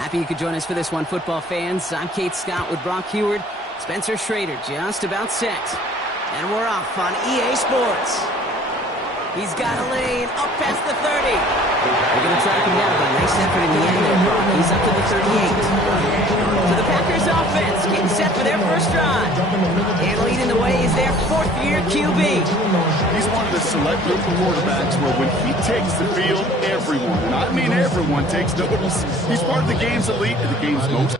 Happy you could join us for this one, football fans. I'm Kate Scott with Brock Heward. Spencer Schrader just about set. And we're off on EA Sports. He's got a lane up past the 30. They're going to track him down, but a nice effort in the end there, Brock. He's up to the 38. So the Packers offense getting set for their first drive. And leading the way is their fourth-year QB. He's one of the select group of quarterbacks where when he takes the field, everyone, and I mean everyone, takes notice. He's part of the game's elite and the game's most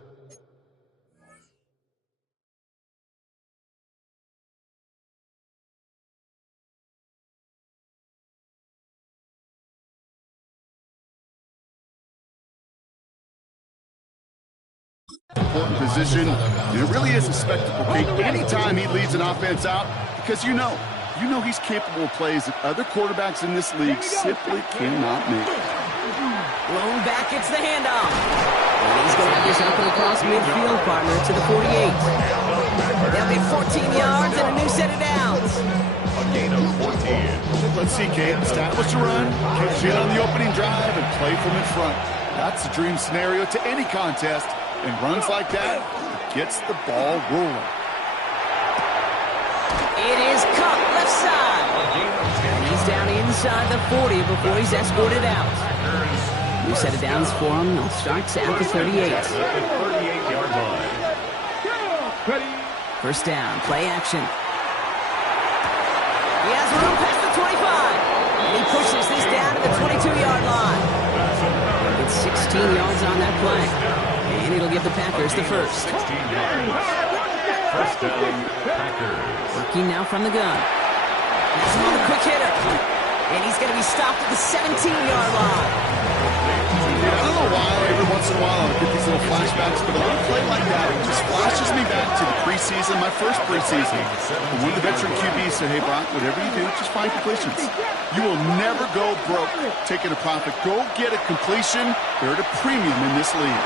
important position, and it really is a spectacle, Kate. Anytime he leads an offense out, because you know he's capable of plays that other quarterbacks in this league simply cannot make. Blown back, it's the handoff. And he's going to have this up and across midfield, partner, to the 48. They'll be 14 yards and a new set of downs. A gain of 14. Let's see, Kate. Establish a run, catch in on the opening drive, and play from in front. That's the dream scenario to any contest. And runs like that gets the ball rolling. It is caught left side. And he's down inside the 40 before he's escorted out. New set of downs for him. They'll start at the 38. First down, play action. He has room past the 25. And he pushes this down to the 22-yard line. It's 16 yards on that play. And it'll give the Packers the first. 16 yards. First down, Packers. Working now from the gun. That's him on the quick hitter. And he's going to be stopped at the 17-yard line. I don't know why every once in a while I'll get these little flashbacks, but a little play like that, it just flashes me back to the preseason, my first preseason. And one of the veteran QBs said, hey, Brock, whatever you do, just find completions. You will never go broke taking a profit. Go get a completion. They're at a premium in this league.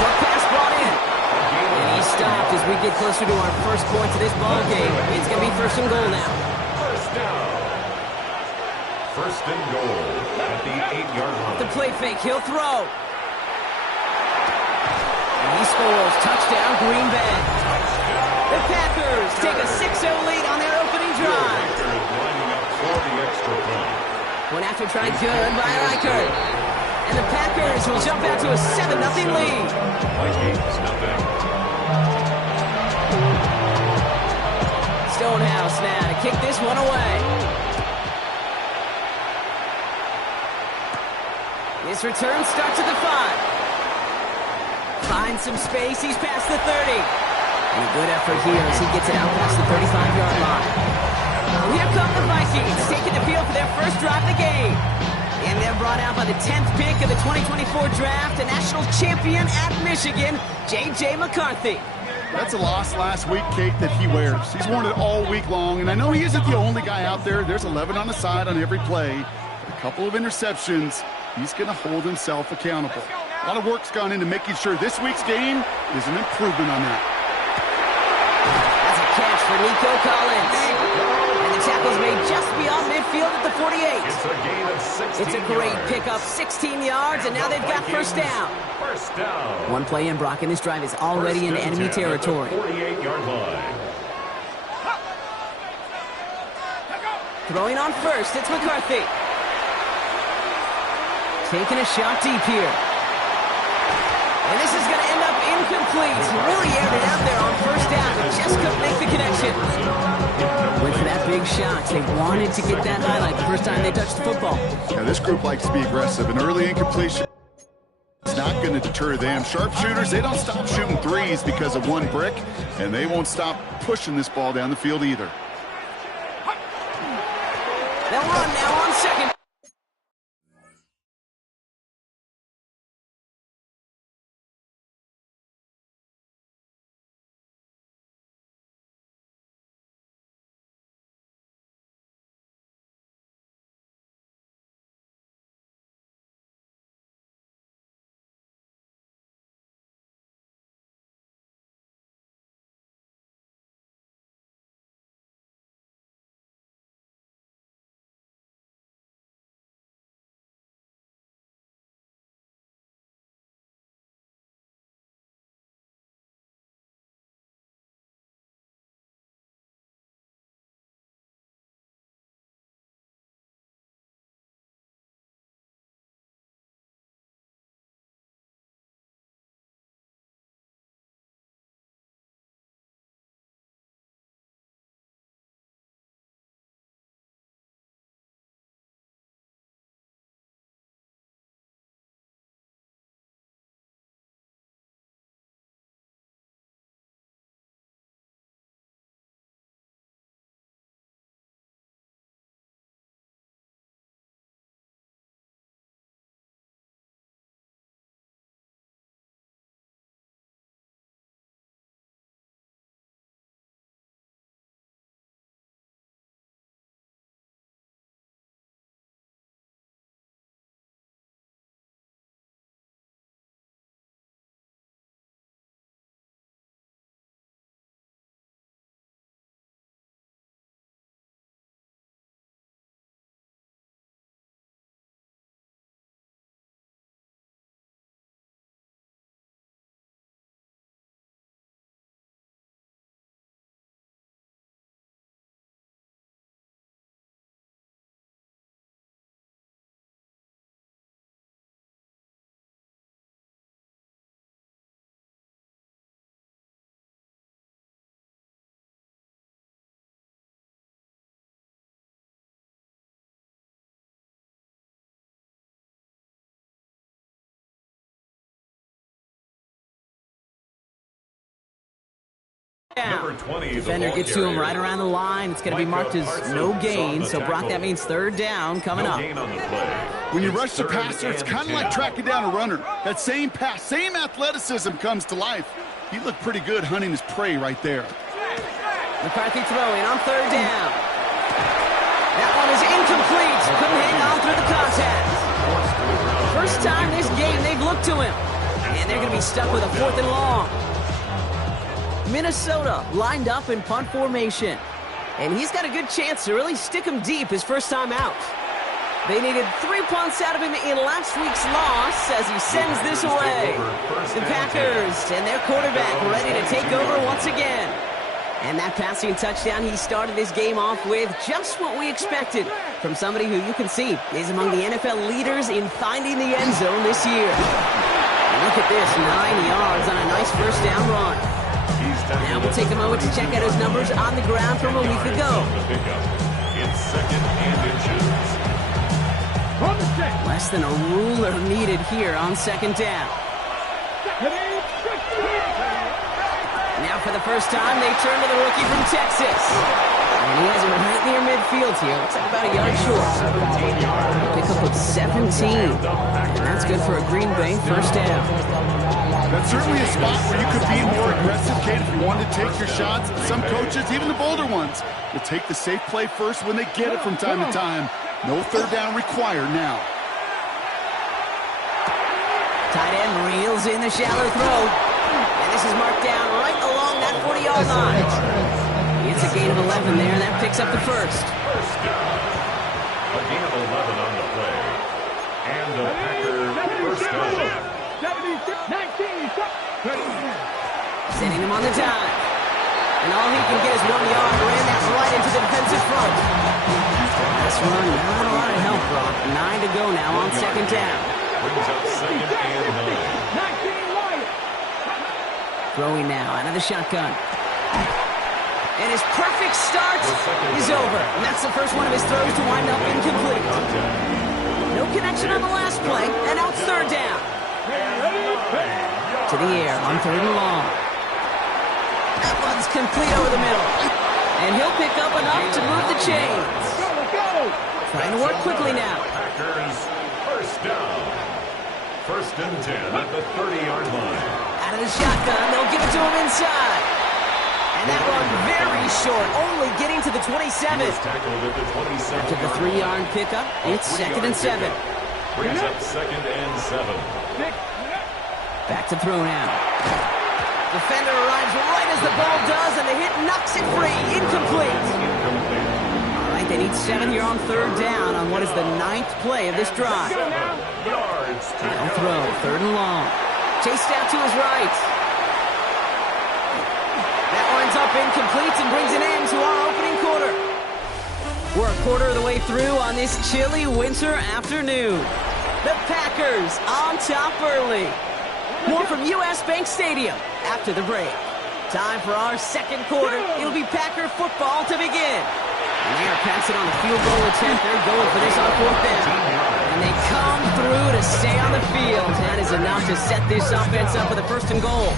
Short pass brought in. And he's stopped as we get closer to our first points of this ball game. It's going to be first and goal now. First down. First and goal at the 8-yard line. The play fake, he'll throw. And he scores. Touchdown, Green Bay. The Packers take a 6-0 lead on their opening drive. Lining up for the extra point. One after try good by Riker. And the Packers will jump out to a 7-0 lead. Vikings nothing. Stonehouse now to kick this one away. His return starts at the 5. Finds some space, he's past the 30. And a good effort here as he gets it out past the 35-yard line. Here come the Vikings, taking the field for their first drive of the game. And they're brought out by the 10th pick of the 2024 draft, a national champion at Michigan, J.J. McCarthy. That's a loss last week, Kate, that he wears. He's worn it all week long, and I know he isn't the only guy out there. There's 11 on the side on every play. A couple of interceptions. He's going to hold himself accountable. A lot of work's gone into making sure this week's game is an improvement on that. That's a catch for Nico Collins. And the tackle's made just beyond midfield at the 48. It's a gain of 16 It's a great yards. pickup, 16 yards, and now they've got first down. First down. One play in, Brock, and this drive is already in enemy territory. 48-yard line. Throwing on first, it's McCarthy. Taking a shot deep here. And this is going to end up incomplete. Really aired it out there on first down, but just couldn't make the connection. Went for that big shot. They wanted to get that highlight the first time they touched the football. Now, this group likes to be aggressive. An early incompletion is not going to deter them. Sharpshooters, they don't stop shooting threes because of one brick, and they won't stop pushing this ball down the field either. They'll run now on second. Number 20, Defender gets to him right around the line. It's going to be marked as no gain. So, Brock, that means third down coming up. When you rush the passer, it's kind of like tracking down a runner. That same pass, same athleticism comes to life. He looked pretty good hunting his prey right there. McCarthy throwing on third down. That one is incomplete. Couldn't hang on through the contact. First time this game they've looked to him. And they're going to be stuck with a 4th and long. Minnesota lined up in punt formation. And he's got a good chance to really stick him deep his first time out. They needed 3 punts out of him in last week's loss as he sends this away. The Packers and their quarterback ready to take over once again. And that passing touchdown he started this game off with just what we expected from somebody who you can see is among the NFL leaders in finding the end zone this year. And look at this, 9 yards on a nice first down run. Now we'll take a moment to check out his numbers on the ground from a week ago. It's 2nd and inches. Less than a ruler needed here on 2nd down. Now for the first time, they turn to the rookie from Texas. And he has him right near midfield here. Looks like about a yard short. Pickup of 17. And that's good for a Green Bay first down. That's certainly a spot where you could be more aggressive, Kate, if you wanted to take your shots. Some coaches, even the bolder ones, will take the safe play first when they get it from time to time. No third down required now. Tight end reels in the shallow throw. And this is marked down right along that 40-yard line. It's a gain of 11 there, and that picks up the first. First down. A gain of 11 on the play. And the Packer first down. Sending him on the dive. And all he can get is 1 yard. Ran that right into the defensive front. This run, not a lot of help, Brock. 9 to go now on 2nd down. Brings up 2nd and 9. Throwing now out of the shotgun. And his perfect start is over. And that's the first one of his throws to wind up incomplete. No connection on the last play, and now it's 3rd down. To the air on 3rd and long. That one's complete over the middle. And he'll pick up enough to move the chains. Trying to work quickly now. Packers first down. 1st and 10 at the 30-yard line. Out of the shotgun, they'll give it to him inside. And that one very short, only getting to the 27. After the 3-yard pickup, it's 2nd and 7. Brings up 2nd and 7. Back to throw now. Defender arrives right as the ball does, and the hit knocks it free. Incomplete. All right, they need 7 here on 3rd down on what is the 9th play of this drive. Now throw, 3rd and long. Chased out to his right. That winds up incomplete and brings an end to our opening quarter. We're a quarter of the way through on this chilly winter afternoon. The Packers on top early. More from U.S. Bank Stadium after the break. Time for our 2nd quarter. It'll be Packer football to begin. And they are passing on the field goal attempt. They're going for this on 4th down. And they come through to stay on the field. That is enough to set this offense up for the 1st and goal.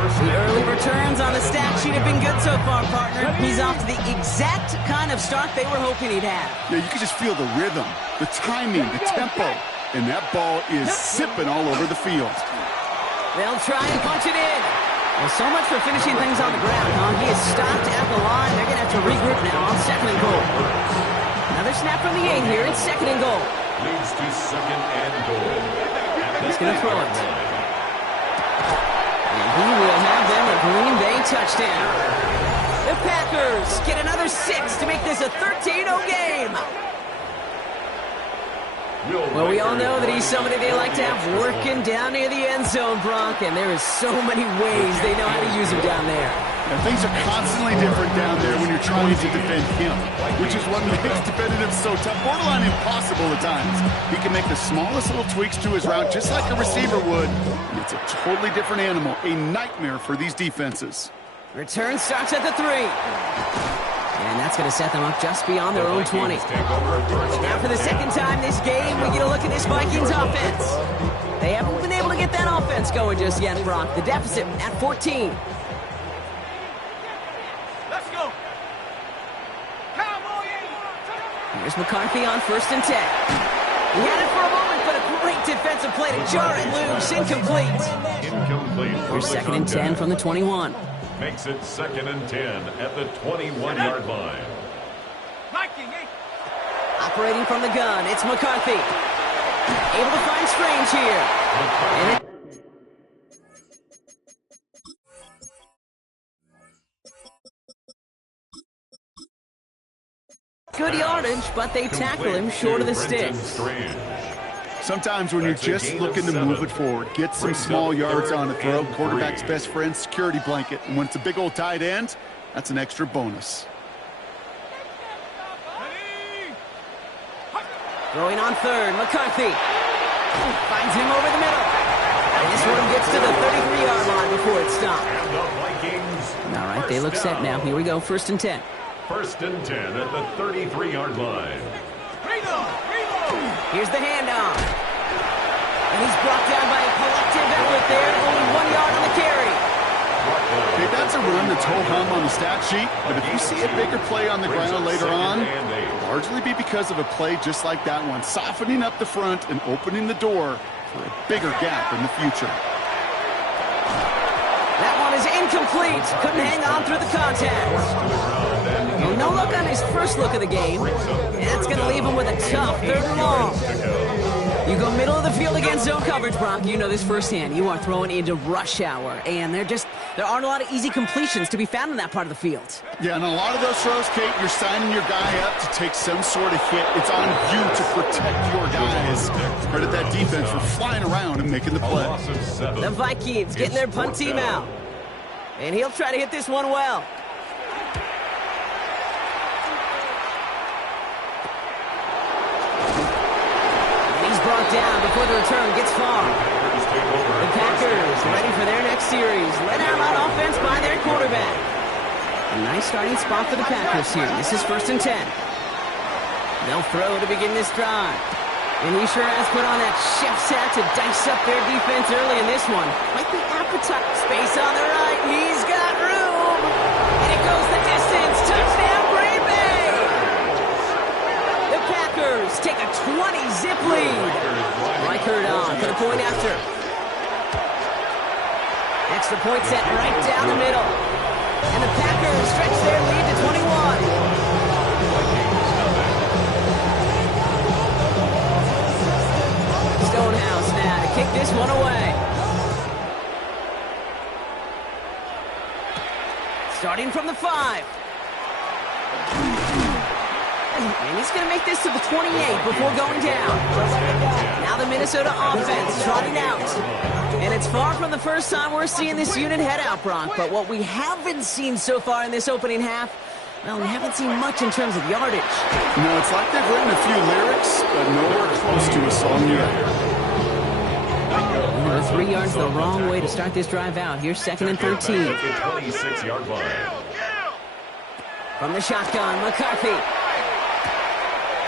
The early returns on the stat sheet have been good so far, partner. He's off to the exact kind of start they were hoping he'd have. Yeah, you can just feel the rhythm, the timing, the tempo. And that ball is sipping all over the field. They'll try and punch it in. Well, so much for finishing things on the ground, huh? He is stopped at the line. They're going to have to regroup now on 2nd and goal. Another snap from the 8 here. It's 2nd and goal. Leads to 2nd and goal. He's going to throw it. And he will have them a Green Bay touchdown. The Packers get another 6 to make this a 13-0 game. Well, we all know that he's somebody they like to have working down near the end zone, Brock, and there is so many ways they know how to use him down there. And things are constantly different down there when you're trying to defend him, which is what makes defending him so tough, borderline impossible at times. He can make the smallest little tweaks to his route, just like a receiver would. It's a totally different animal, a nightmare for these defenses. Return starts at the 3. And that's going to set them up just beyond their own 20. Now for the 2nd time this game, we get a look at this Vikings offense. They haven't been able to get that offense going just yet, Brock. The deficit at 14. Here's McCarthy on 1st and 10. He had it for a moment, but a great defensive play to jar it loose. Incomplete. Incomplete. Here's 2nd and 10 from the 21. Makes it 2nd and 10 at the 21-yard line. Operating from the gun, it's McCarthy. Able to find Strange here. And it good yardage, but they tackle him short of the sticks. Sometimes when you're just looking to move it forward, get some small yards on a throw, quarterback's best friend, security blanket. And when it's a big old tight end, that's an extra bonus. Throwing on 3rd, McCarthy. Finds him over the middle. And this one gets to the 33-yard line before it stopped. And the Vikings. All right, they look set now. Here we go, 1st and 10. 1st and 10 at the 33-yard line. Here's the handoff. And he's brought down by a collective effort there. Only 1 yard on the carry. Okay, that's a run that's ho-hum on the stat sheet, but if you see a bigger play on the ground later on, it'll largely be because of a play just like that one, softening up the front and opening the door for a bigger gap in the future. That one is incomplete. Couldn't hang on through the contact. Well, no look on his first look of the game. That's going to leave him with a tough 3rd and long. You go middle of the field against zone coverage, Brock. You know this firsthand. You are throwing into rush hour, and there aren't a lot of easy completions to be found in that part of the field. Yeah, and a lot of those throws, Kate, you're signing your guy up to take some sort of hit. It's on you to protect your guys. Credit that defense for flying around and making the play. The Vikings getting their punt team out. And he'll try to hit this one well. Brought down before the return gets far. The Packers ready for their next series. Led out on offense by their quarterback. A nice starting spot for the Packers here. This is 1st and 10. They'll throw to begin this drive. And he sure has put on that chef's hat to dice up their defense early in this one. Might be appetite. Space on the right. He's got room. And it goes the distance. Touchdown, Green Bay. The Packers take a 20-zip lead. Reichert on for the point after. Extra point set right down the middle. And the Packers stretch their lead to 21. Stonehouse now to kick this one away. Starting from the 5. And he's going to make this to the 28 before going down. Now the Minnesota offense trotting out. And it's far from the first time we're seeing this unit head out, Bronk. But what we haven't seen so far in this opening half, well, we haven't seen much in terms of yardage. No, it's like they've written a few lyrics, but nowhere close to a song yet. We're 3 yards the wrong way to start this drive out. Here's 2nd and 13. 26-yard line. From the shotgun, McCarthy.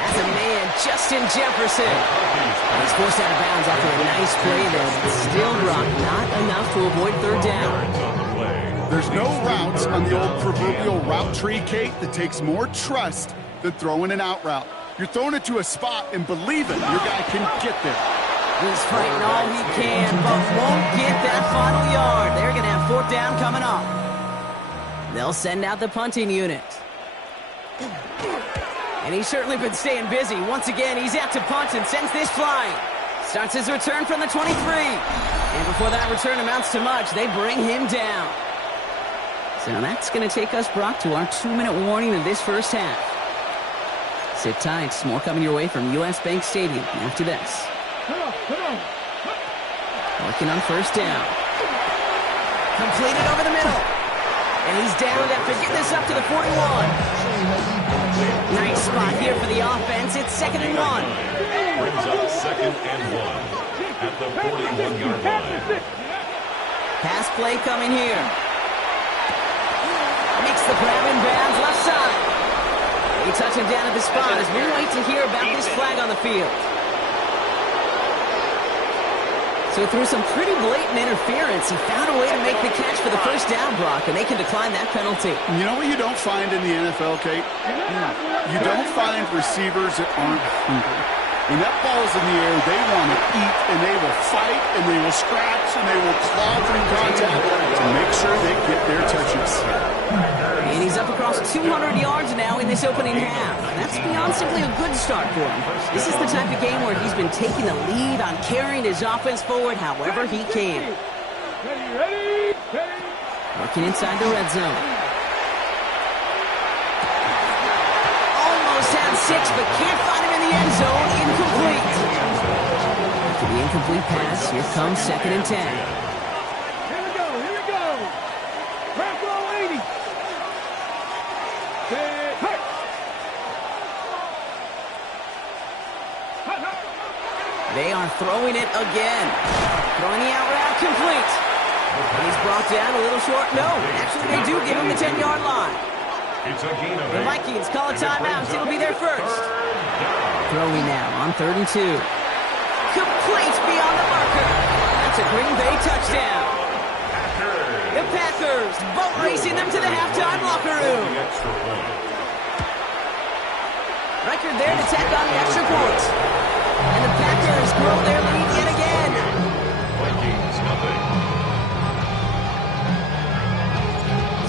That's a man, Justin Jefferson. He's forced out of bounds after a nice play there, but still, Brock, not enough to avoid 3rd down. There's no routes on the old proverbial route tree, Kate, that takes more trust than throwing an out route. You're throwing it to a spot, and believe it, your guy can get there. He's fighting all he can, but won't get that final yard. They're going to have 4th down coming up. They'll send out the punting unit. And he's certainly been staying busy. Once again, he's out to punt and sends this flying. Starts his return from the 23. And before that return amounts to much, they bring him down. So that's going to take us, Brock, to our 2-minute warning of this first half. Sit tight. More coming your way from U.S. Bank Stadium after this. Working on 1st down. Completed over the middle. And he's down after getting this up to the 41. Nice spot here for the offense. It's 2nd and 1. Brings up 2nd and 1 at the 41-yard line. Pass play coming here. Makes the grab in bounds left side. They touch him down at the spot as we wait to hear about this flag on the field. So through some pretty blatant interference, he found a way to make the catch for the 1st down, Brock, and they can decline that penalty. You know what you don't find in the NFL, Kate? You don't find find receivers that aren't hungry. When that ball's in the air, they want to eat, and they will fight, and they will scratch, and they will claw through contact to make sure they get their touches. And he's up across 200 yards now in this opening half. That's beyond simply a good start for him. This is the type of game where he's been taking the lead on carrying his offense forward however he can. Working inside the red zone. Almost had 6, but can't find him in the end zone. Incomplete. After the incomplete pass, here comes 2nd and 10. Here we go. Crack roll 80. They are throwing it again. Throwing the out route complete. And he's brought down a little short. No, actually they do give him the 10-yard line. The Vikings call a timeout. It'll be their first. Throwing now on 3rd and 2. Complete beyond the marker. That's a Green Bay touchdown. The Packers boat racing them to the halftime locker room. Record there to tack on the extra point. And the Packers grow their lead yet again. Vikings nothing.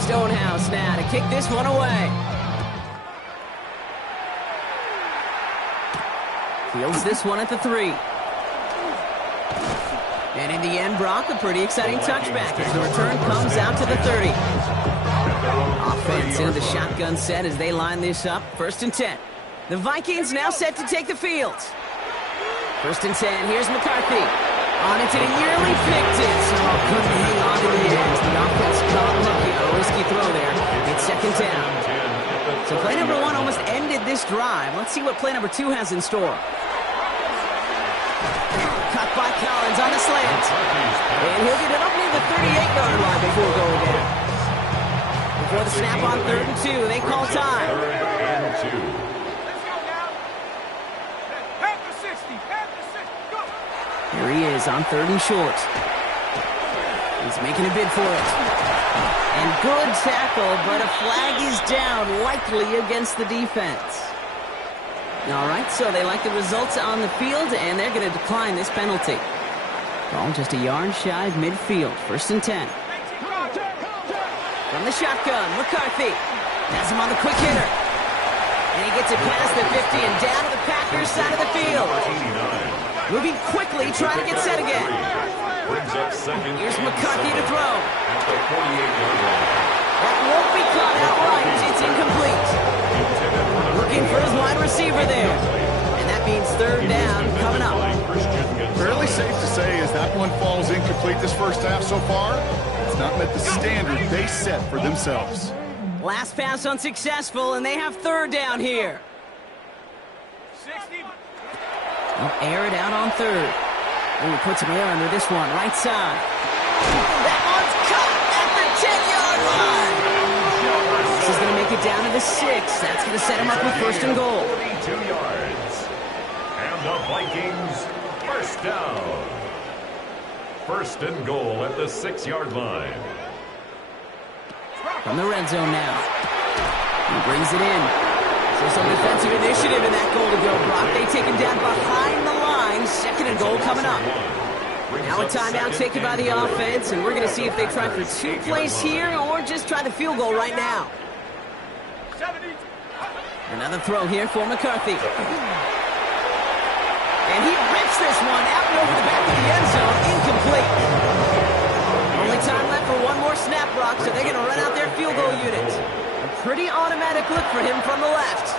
Stonehouse now to kick this one away. Fields this one at the 3. And in the end, Brock, a pretty exciting touchback as the return comes out to the 30. Offense into the shotgun set as they line this up. 1st and 10. The Vikings now set to take the field. 1st and 10. Here's McCarthy. On it to the yearly picked it. Oh, couldn't hang on to the end. The offense caught lucky. A risky throw there. It's 2nd down. So play number 1 almost ended this drive. Let's see what play number 2 has in store. Cut by Collins on the slant. And he'll get it up near the 38-yard line before going down. Before the snap on 3rd and 2, they call time. 3rd and 2. Here he is on 3rd and short. He's making a bid for it. And good tackle, but a flag is down, likely against the defense. All right, so they like the results on the field, and they're going to decline this penalty. Ball just a yard shy of midfield. 1st and 10. From the shotgun, McCarthy has him on the quick hitter. And he gets it past the 50 and down to the Packers side of the field. Moving quickly, trying to get set again. Here's McCarthy to throw. That won't be caught outright. It's incomplete. Looking for his wide receiver there. And that means 3rd down coming up. Fairly safe to say as that one falls incomplete this first half so far, it's not met the standard they set for themselves. Last pass unsuccessful, and they have 3rd down here. They'll air it out on 3rd. Ooh, put some air under this one, right side. That one's caught at the 10-yard line. This is going to make it down to the 6. That's going to set him up with 1st and goal. 42 yards. And the Vikings, 1st down. 1st and goal at the 6-yard line. From the red zone now. He brings it in. So some defensive initiative in that goal to go. Brock, they take him down behind the line. 2nd and goal coming up. Now a timeout taken by the offense, and we're going to see if they try for 2 plays here or just try the field goal right now. Another throw here for McCarthy. And he rips this one out and over the back of the end zone. Incomplete. Only time left for one more snap, Brock, so they're going to run out their field goal unit. A pretty automatic look for him from the left.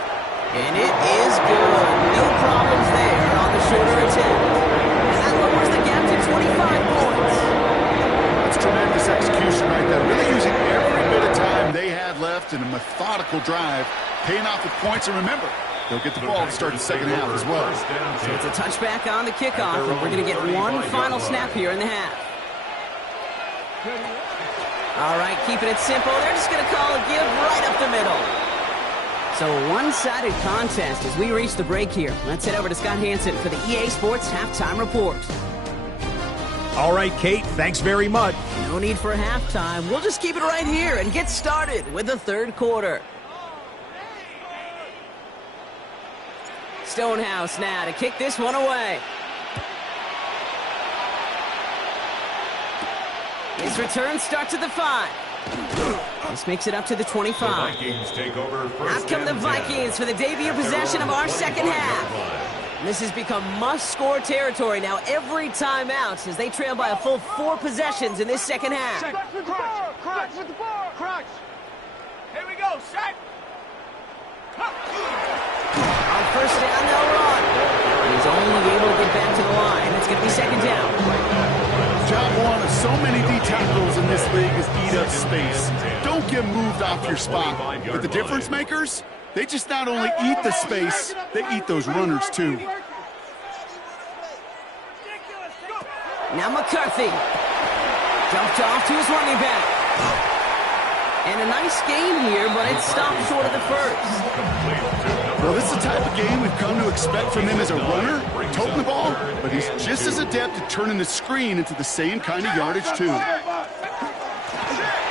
And it is good. No problems there on the shorter attempt. And that lowers the gap to 25 points. That's tremendous execution right there. Really using every bit of time they had left in a methodical drive, paying off with points. And remember, they'll get the ball to start the second half as well. So it's a touchback on the kickoff, and we're going to get one final snap here in the half. All right, keeping it simple. They're just going to call a give right up the middle. So a one-sided contest as we reach the break here. Let's head over to Scott Hansen for the EA Sports Halftime Report. All right, Kate, thanks very much. No need for halftime. We'll just keep it right here and get started with the third quarter. Stonehouse now to kick this one away. His return starts at the 5. This makes it up to the 25. The Vikings take over first. Out come the Vikings for the debut possession of our second half. And this has become must-score territory now every time out as they trail by a full 4 possessions in this second half. Crunch. Here we go, set. On first down, they'll run. He's only able to get back to the line. It's going to be second down. Job one of so many D tackles in this league is eat up space. Don't get moved off your spot. But the difference makers, they just not only eat the space, they eat those runners too. Now McCarthy. Jumped off to his running back. And a nice game here, but it stopped short of the first. Well, this is the type of game we've come to expect from him as a runner, toting the ball, but he's just as adept at turning the screen into the same kind of yardage, too.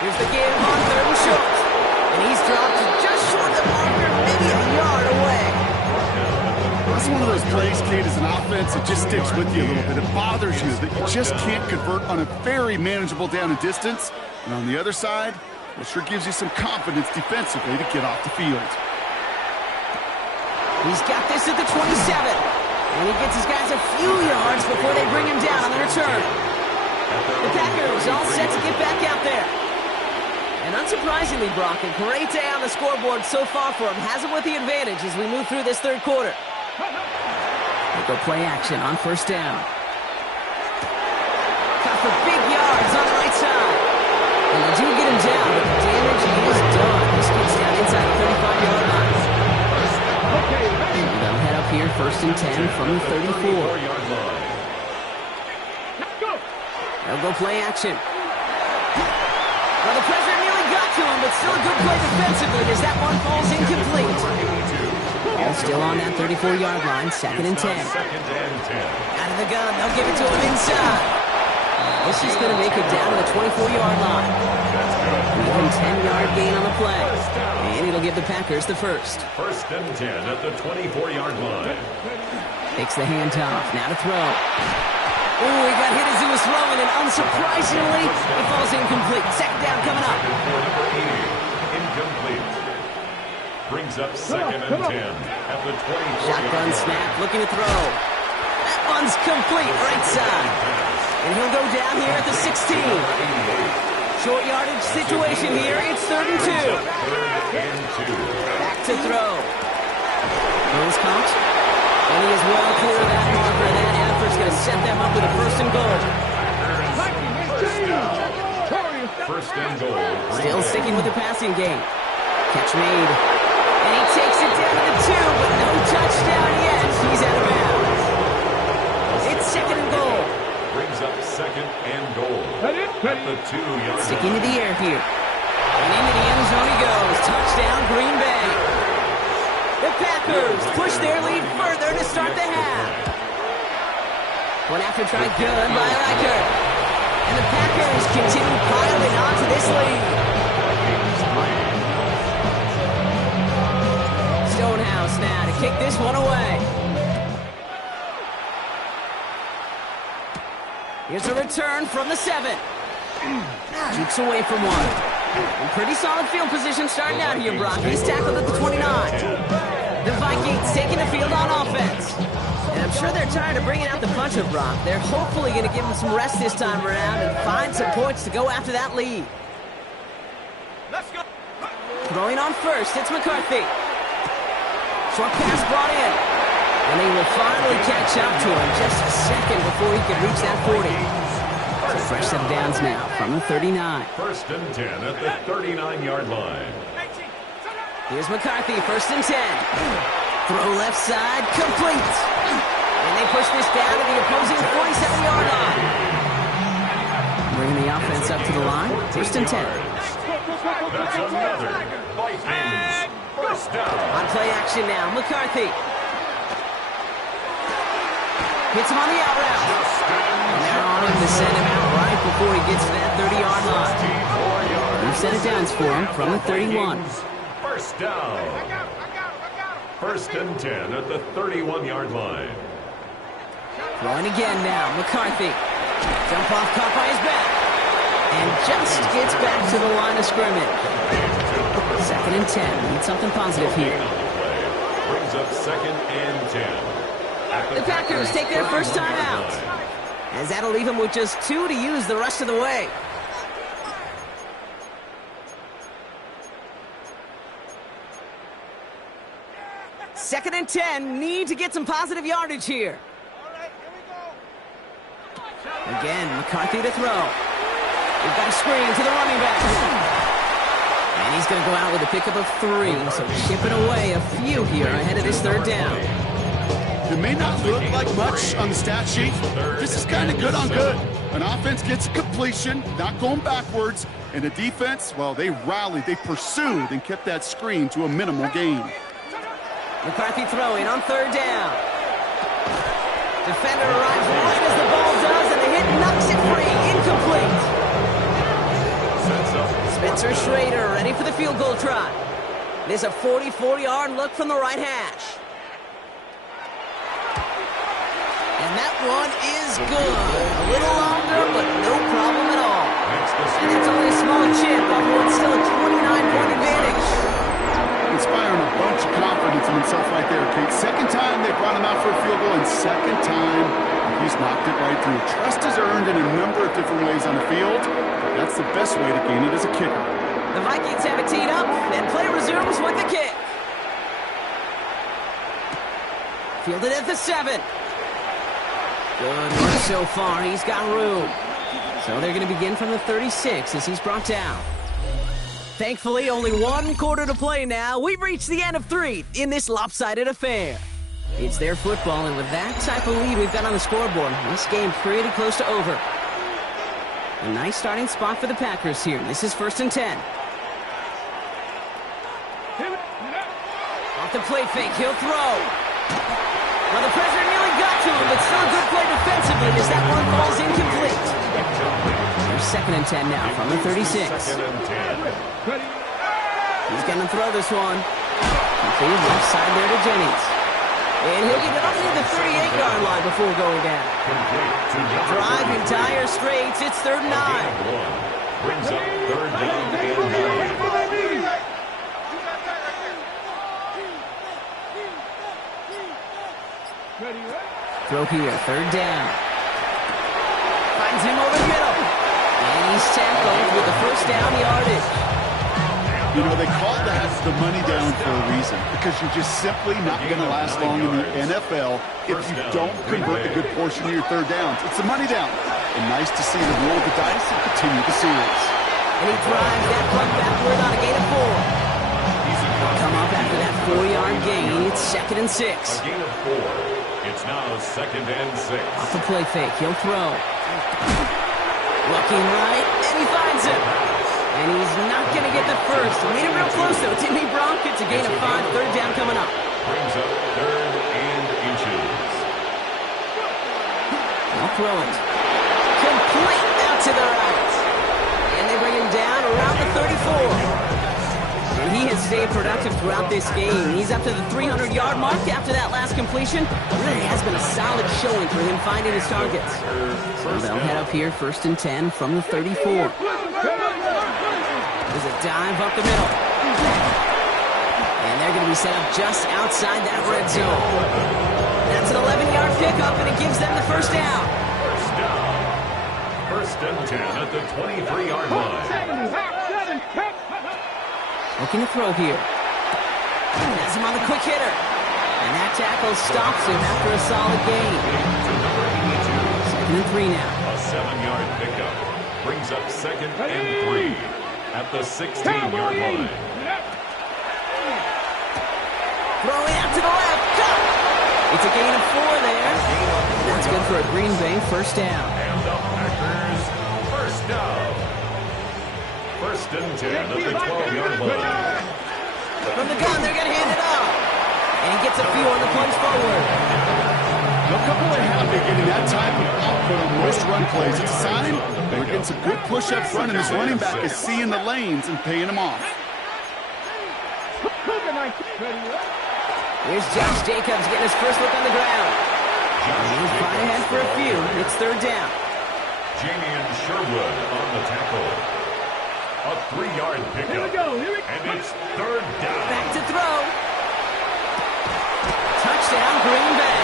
Here's the game on 3rd and short. And he's dropped just short of the marker, maybe a yard away. It's one of those plays, Kate, as an offense, it just sticks with you a little bit. It bothers you that you just can't convert on a very manageable down and distance. And on the other side, it sure gives you some confidence defensively to get off the field. He's got this at the 27. And he gets his guys a few yards before they bring him down on the return. The Packers all set to get back out there. And unsurprisingly, Brock, a great day on the scoreboard so far for him. Has him with the advantage as we move through this third quarter. They go play action on first down. Got for big yards on the right side. And they do get him down, but the damage is done. This gets down inside the 35-yard line. And they'll head up here first and 10 from the 34. They'll go play action. Well, the pressure nearly got to him, but still a good play defensively as that one falls incomplete. All still on that 34-yard line, second and 10. Out of the gun, they'll give it to him inside. This is going to make it down to the 24-yard line. Even 10-yard gain on the play. And it'll give the Packers the first. First and 10 at the 24-yard line. Takes the handoff, now to throw. Oh, he got hit as he was throwing, and unsurprisingly, it falls incomplete. Second down coming up. Number 80, incomplete. Brings up second and 10 at the 24. Shotgun snap, looking to throw. That one's complete, right side. And he'll go down here at the 16. Short yardage situation here. It's 3rd and 2. Back to throw. Throws caught. And he is well clear of that marker. That effort's going to set them up with a first and goal. First and goal. Still sticking with the passing game. Catch made. And he takes it down to the 2, but no touchdown yet. He's out of bounds. It's second and goal. Brings up second and goal at the 2-yard line. Sticking to the air here. And into the end zone he goes. Touchdown, Green Bay. The Packers push their lead further to start the half. One after try good by Riker. And the Packers continue piling on to this lead. Stonehouse now to kick this one away. Here's a return from the 7. Jukes away from one. And pretty solid field position starting out here, Brock. He's tackled at the 29. The Vikings taking the field on offense. And I'm sure they're tired of bringing out the puncher, Brock. They're hopefully going to give him some rest this time around and find some points to go after that lead. Let's go. Throwing on first, it's McCarthy. Short pass brought in. And they will finally catch up to him just a second before he can reach that 40. So fresh set of downs now from the 39. First and 10 at the 39-yard line. Here's McCarthy, first and 10. Throw left side, complete. And they push this down to the opposing 47-yard line. Bringing the offense up to the line, first and 10. That's another Vikings first down. On play action now, McCarthy. Hits him on the out route. And they're on him to send him out right before he gets to that 30-yard line. New set of downs for him from the 31. First down. First and 10 at the 31-yard line. Throwing again now. McCarthy. Jump off, caught by his back. And just gets back to the line of scrimmage. Second and 10. Need something positive here. Brings up second and 10. The Packers take their first time out. As that'll leave them with just 2 to use the rest of the way. Second and 10. Need to get some positive yardage here. Again, McCarthy to throw. We've got a screen to the running back. And he's going to go out with a pickup of 3. So chipping away a few here ahead of this third down. It may not look like much on the stat sheet. This is kind of good on good. An offense gets completion, not going backwards. And the defense, well, they rallied, they pursued, and kept that screen to a minimal gain. McCarthy throwing on third down. Defender arrives right as the ball does, and the hit knocks it free. Incomplete. Spencer Schrader ready for the field goal try. This is a 44-yard look from the right hash. And that one is good. A little longer, but no problem at all. And it's only a small chip off what's still a 29-point advantage. Inspiring a bunch of confidence in himself right there, Kate. Second time they brought him out for a field goal, and second time he's knocked it right through. Trust is earned in a number of different ways on the field. That's the best way to gain it as a kicker. The Vikings have it teed up, and play resumes with the kick. Fielded at the 7. Good work so far. He's got room. So they're going to begin from the 36 as he's brought down. Thankfully, only 1 quarter to play now. We've reached the end of 3 in this lopsided affair. It's their football, and with that type of lead we've got on the scoreboard, this game pretty close to over. A nice starting spot for the Packers here. This is first and 10. Off the play fake, he'll throw. Well, the pressure nearly got to him, but still a good play defensively as that one falls incomplete. There's second and 10 now from the 36. He's going to throw this one. Complete left side there to Jennings. And he'll get it up near the 38-yard line before going down. Driving tire straights, it's third and 9. Brings up third down and 9. Throw here, third down. Finds him over the middle. And he's tackled with the first down yardage. You know, they call that the money down for a reason, because you're just simply not going to last long in the NFL if you don't convert a good portion of your third downs. It's the money down. And nice to see them roll the dice and continue the series. And he drives that punt backward on a gain of 4. Come up after that 4-yard gain. It's second and 6. A gain of 4. It's now second and 6. Off the play fake, he'll throw. Looking right, and he finds him. And he's not going to get the first. Made it real close, though. Timmy Bronk gets a gain of 5. Third down coming up. Brings up third and inches. They'll throw it. Complete out to the right. And they bring him down around the 34. And he has stayed productive throughout this game. He's up to the 300-yard mark after that last completion. Really has been a solid showing for him finding his targets. So they'll head up here, first and 10 from the 34. There's a dive up the middle. And they're going to be set up just outside that red zone. That's an 11-yard pickup, and it gives them the first down. First down. First and 10 at the 23-yard line. Looking to throw here. Has him on the quick hitter. And that tackle stops him after a solid gain. Second and 3 now. A 7-yard pickup. Brings up second and 3 at the 16-yard line. Throwing out to the left. Cut! It's a gain of 4 there. That's good for a Green Bay first down. And the Packers first down. First and 10 at the 12-yard line. From the gun, they're going to hand it off. And he gets a few on the punch forward. Look how they're happy getting that type of output on most run plays. It's a sign we're getting some good push up front, and this running back is seeing the lanes and paying them off. Here's Josh Jacobs getting his first look on the ground. He's fine ahead for a few. It's third down. Jamian Sherwood on the tackle. A 3-yard pickup. Here we go. And it's third down. Back to throw. Touchdown, Green Bay.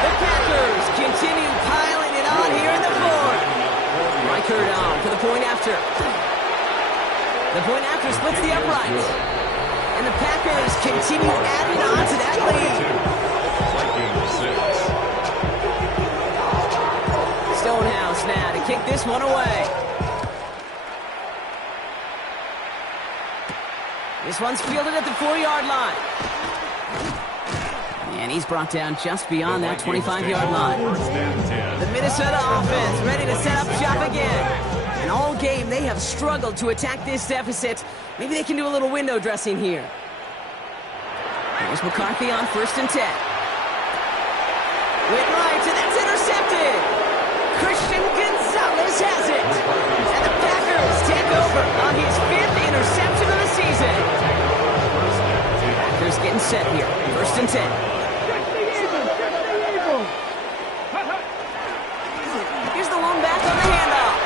The Packers continue piling it on here in the fourth. Reichard on for the point after. The point after splits the uprights. And the Packers continue adding on to that lead. Stonehouse now to kick this one away. This one's fielded at the 4-yard line. And he's brought down just beyond that 25-yard line. The Minnesota offense ready to set up shop again. And all game, they have struggled to attack this deficit. Maybe they can do a little window dressing here. Here's McCarthy on 1st and 10. Went right, and that's intercepted. Christian Gonzalez has it. And the Packers take over on his 5th interception of the season. Packers getting set here. 1st and 10. Here's the lone back on the handoff.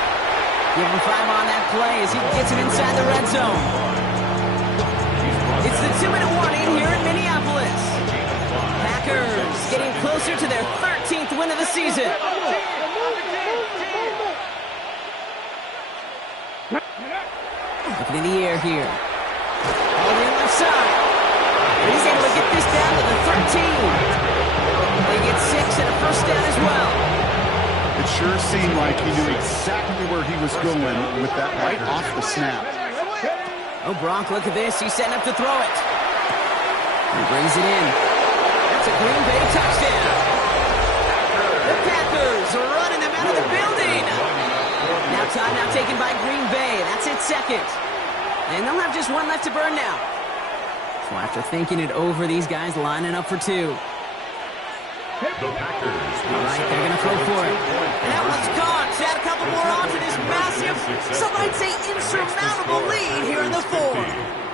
Give him 5 on that play as he gets it inside the red zone. It's the 2-minute warning here in Minneapolis. Packers getting closer to their 13th win of the season. Looking in the air here. All the left side. And he's able to get this down to the 13. They get 6 and a first down as well. It sure seemed like he knew exactly where he was going with that right off the snap. Oh, Bronk, look at this. He's setting up to throw it. He brings it in. That's a Green Bay touchdown. The Packers are running them out of the building. Now timeout taken by Green Bay. That's its second. And they'll have just one left to burn now. So after thinking it over, these guys lining up for 2. The Packers. All right, they're going to throw for it. And that one's gone. To add a couple more on to this massive, some might say insurmountable lead here in the 4th.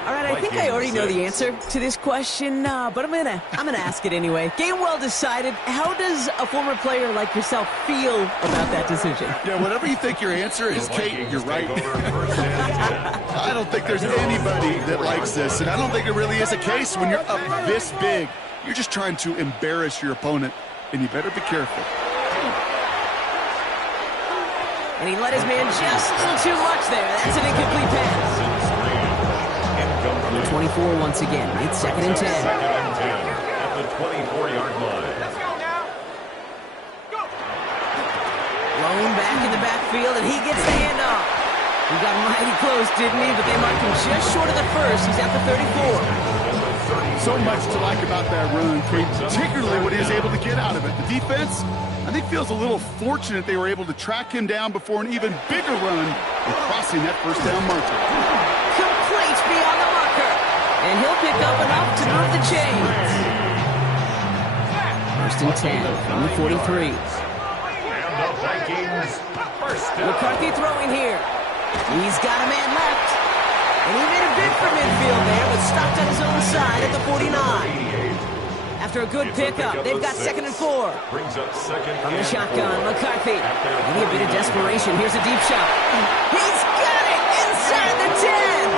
All right, I think I already know the answer to this question, but I'm gonna ask it anyway. Game well decided. How does a former player like yourself feel about that decision? Yeah, whatever you think your answer is, Kate, you're right. I don't think there's anybody that likes this, and I don't think it really is a case when you're up this big. You're just trying to embarrass your opponent, and you better be careful. And he let his man just a little too much there. That's an incomplete pass. Number 24 once again. It's 2nd and 10. At the 24-yard line. Let's go now. Go. Lone back in the backfield, and he gets the handoff. He got mighty close, didn't he? But they marked him just short of the first. He's at the 34. So much to like about that run, Kate, particularly what he was able to get out of it. The defense, I think, feels a little fortunate they were able to track him down before an even bigger run and crossing that first down marker. Complete beyond the marker. And he'll pick up enough to move the chains. 1st and 10 from the 43. And the Vikings first down. McCarthy throwing here. He's got a man left. And he made a bid for midfield there, but stopped on his own side at the 49. After a good pickup, they've got 2nd and 4. Brings up 2nd From the and shotgun, 4. McCarthy. Maybe a bit of desperation. Here's a deep shot. He's got it inside the 10.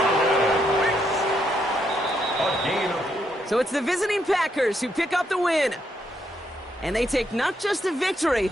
A gain of So it's the visiting Packers who pick up the win. And they take not just the victory,